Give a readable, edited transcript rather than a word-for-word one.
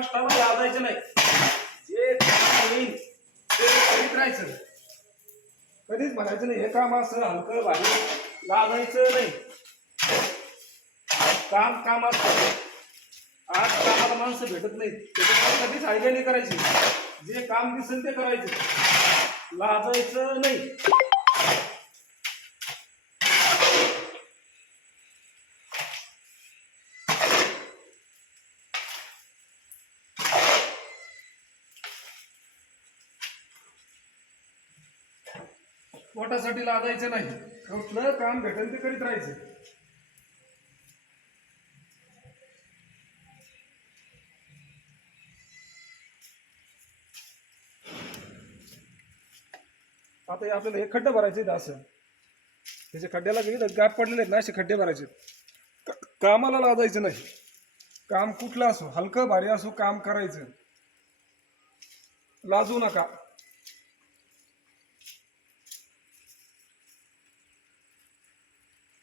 कष्टाला लाजायचं नाही. जे काम होईल ते करीत राहायचं. कधीच म्हणायचं नाही हे काम असं हलकं भारी लाजायचं नाही. काम काम असतं. आज कामाला माणसं भेटत नाहीत त्याच्यामुळे कधीच हायगा नाही करायची. जे काम दिसेल ते करायचं, लाजायचं नाही. पोटासाठी लाजायचं नाही. कुठलं काम भेटेल ते करीत राहायचं. आता हे आपल्याला हे खड्डे भरायचे असं त्याच्या खड्ड्याला काही गाठ पडलेले आहेत ना असे खड्डे भरायचे. कामाला लाजायचं नाही. काम कुठलं असो हलकं भारी असो काम करायचं, लाजू नका.